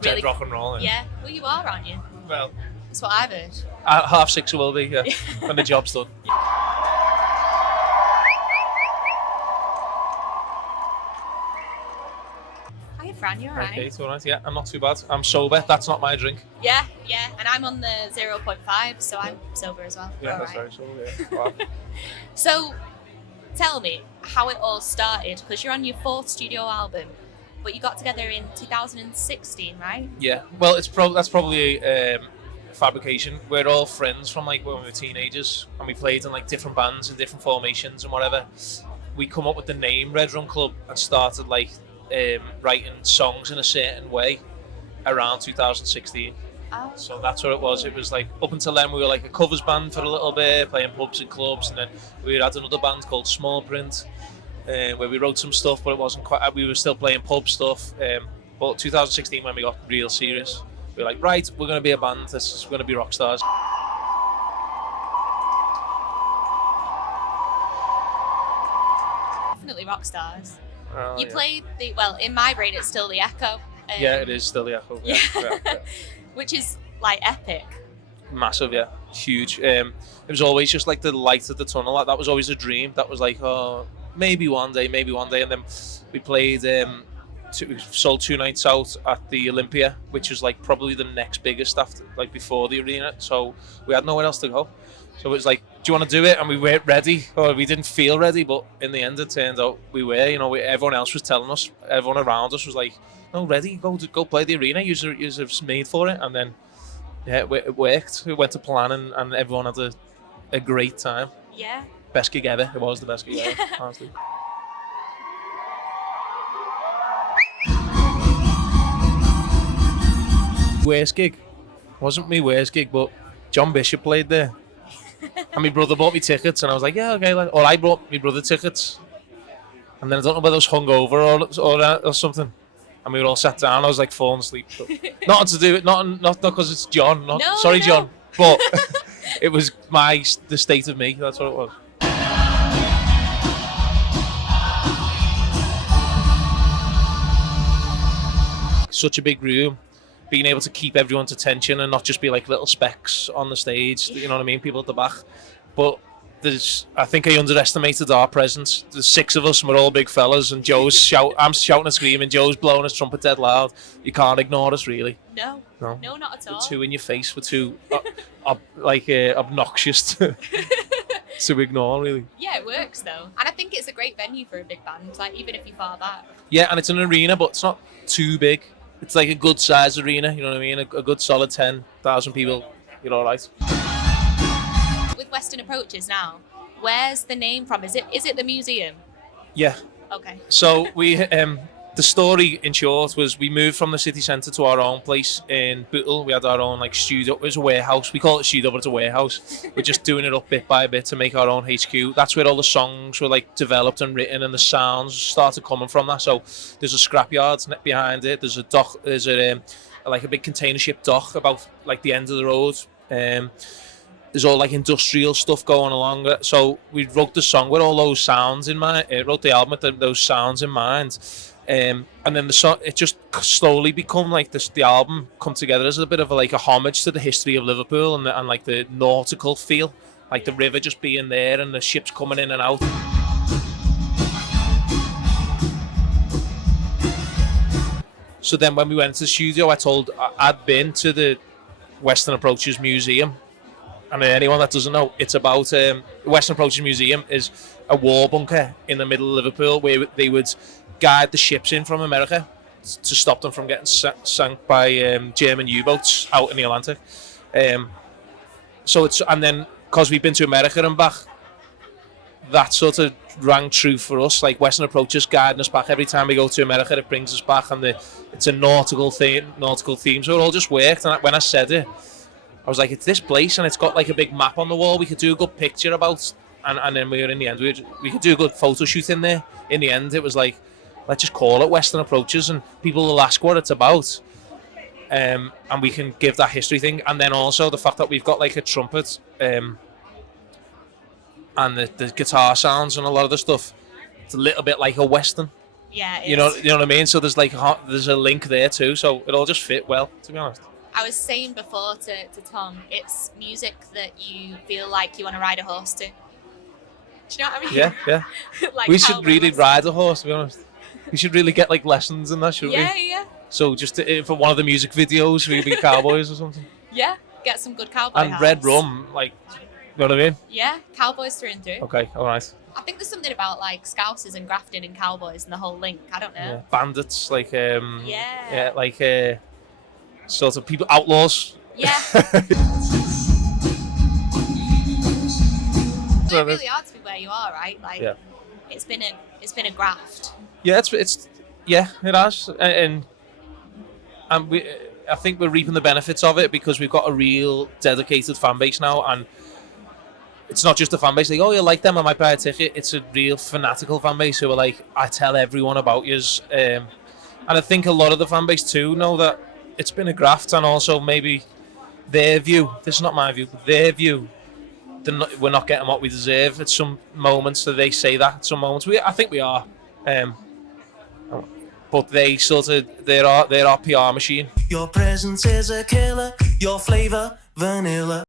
dead rock and roll. Yeah, well, you are, aren't you? Well, That's what I've heard. at 6:30 it will be, yeah, when the job's done. Hiya, Fran, you alright? Okay, it's alright, yeah, I'm not too bad. I'm sober, that's not my drink. Yeah, and I'm on the 0.5, so I'm sober as well. Yeah, All that's right. very sober, yeah. Wow. So, tell me how it all started, because you're on your 4th studio album, but you got together in 2016, right? Yeah, well, that's probably a fabrication. We're all friends from like when we were teenagers, and we played in like different bands and different formations and whatever. We come up with the name Rum Club and started like writing songs in a certain way around 2016. Oh. So that's what it was. It was like up until then we were like a covers band for a little bit, playing pubs and clubs, and then we had another band called Small Print, where we wrote some stuff, but it wasn't quite. We were still playing pub stuff. But 2016, when we got real serious, we were like, right, we're going to be a band. We're going to be rock stars. Definitely rock stars. Oh, You yeah. played in my brain it's still the Echo. Yeah, it is still the Echo. Yeah. Yeah. Which is like epic. Massive, yeah, huge. It was always just like the light at the tunnel. That was always a dream. That was like, oh, maybe one day. And then we played. We sold 2 nights out at the Olympia, which was like probably the next biggest after, like before the arena. So we had nowhere else to go. So it was like, do you want to do it? And we weren't ready, or we didn't feel ready. But in the end, it turned out we were. You know, everyone else was telling us. Everyone around us was like, no, ready, go play the arena. You're made for it. And then, yeah, it worked. We went to plan, and everyone had a great time. Yeah. Best gig ever. It was the best gig ever, honestly. Worst gig? Wasn't me worst gig, but John Bishop played there. And my brother bought me tickets, and I was like, yeah, okay. Or I brought my brother tickets. And then I don't know whether I was hungover or something. And we were all sat down. I was like falling asleep. But nothing to do with not because it's John. Sorry, no. John. But it was the state of me. That's what it was. Such a big room. Being able to keep everyone's attention and not just be like little specks on the stage. You know what I mean? People at the back. But I think I underestimated our presence. There's 6 of us, and we're all big fellas, and I'm shouting and screaming, Joe's blowing his trumpet dead loud. You can't ignore us, really. No, not at all. We're too in your face, we're too obnoxious to ignore, really. Yeah, it works though. And I think it's a great venue for a big band, like even if you're far back. Yeah, and it's an arena, but it's not too big. It's like a good sized arena, you know what I mean? A good solid 10,000 people, you're all right. With Western Approaches now, where's the name from? Is it the museum? Yeah. Okay. So we, the story in short was we moved from the city centre to our own place in Bootle. We had our own like studio. It was a warehouse. We call it a studio, but it's a warehouse. We're just doing it up bit by bit to make our own HQ. That's where all the songs were like developed and written, and the sounds started coming from that. So there's a scrapyard behind it. There's a dock. There's like a big container ship dock about like the end of the road. There's all like industrial stuff going along. So we wrote the song with all those sounds in mind. Wrote the album with those sounds in mind. And then the song, it just slowly become like this. The album come together as a bit of a homage to the history of Liverpool and like the nautical feel, like the river just being there and the ships coming in and out. So then when we went to the studio, I'd been to the Western Approaches Museum. And anyone that doesn't know, it's about Western Approaches Museum is a war bunker in the middle of Liverpool where they would guide the ships in from America to stop them from getting sunk by German U-boats out in the Atlantic. And then because we've been to America and back, that sort of rang true for us. Like Western Approaches guiding us back every time we go to America, it brings us back, and it's a nautical theme. So it all just worked. And when I said it, I was like, it's this place, and it's got like a big map on the wall. We could do a good picture about, and then we were in the end. We could do a good photo shoot in there. In the end, it was like, let's just call it Western Approaches, and people will ask what it's about, and we can give that history thing. And then also the fact that we've got like a trumpet, and the guitar sounds and a lot of the stuff. It's a little bit like a Western. Yeah, it You know, is. you know what I mean. So there's there's a link there too. So it all just fit well, to be honest. I was saying before to Tom, it's music that you feel like you want to ride a horse to. Do you know what I mean? Yeah, yeah. Like We should cowboy really horse. ride a horse, to be honest. We should really get like lessons in that, shouldn't Yeah, we? yeah, So just for one of the music videos, we could be cowboys or something. yeah. Get some good cowboy And hats. red rum, like, you know what I mean? Yeah, cowboys through and through. Okay, all right. I think there's something about like Scousers and Grafton and cowboys and the whole link. I don't know. Yeah. Bandits, like, Yeah. like sort of people, outlaws. Yeah. It's really hard to be where you are, right? Like, Yeah. it's been a graft. Yeah, it's yeah, it has, and I think we're reaping the benefits of it because we've got a real dedicated fan base now, and it's not just a fan base like, oh, you like them, I might buy a ticket. It's a real fanatical fan base who are like, I tell everyone about yous, and I think a lot of the fan base too know that it's been a graft, and also maybe their view. This is not my view, but their view. We're not getting what we deserve at some moments. So they say that at some moments. I think we are. But they they're our PR machine. Your presence is a killer, your flavor vanilla.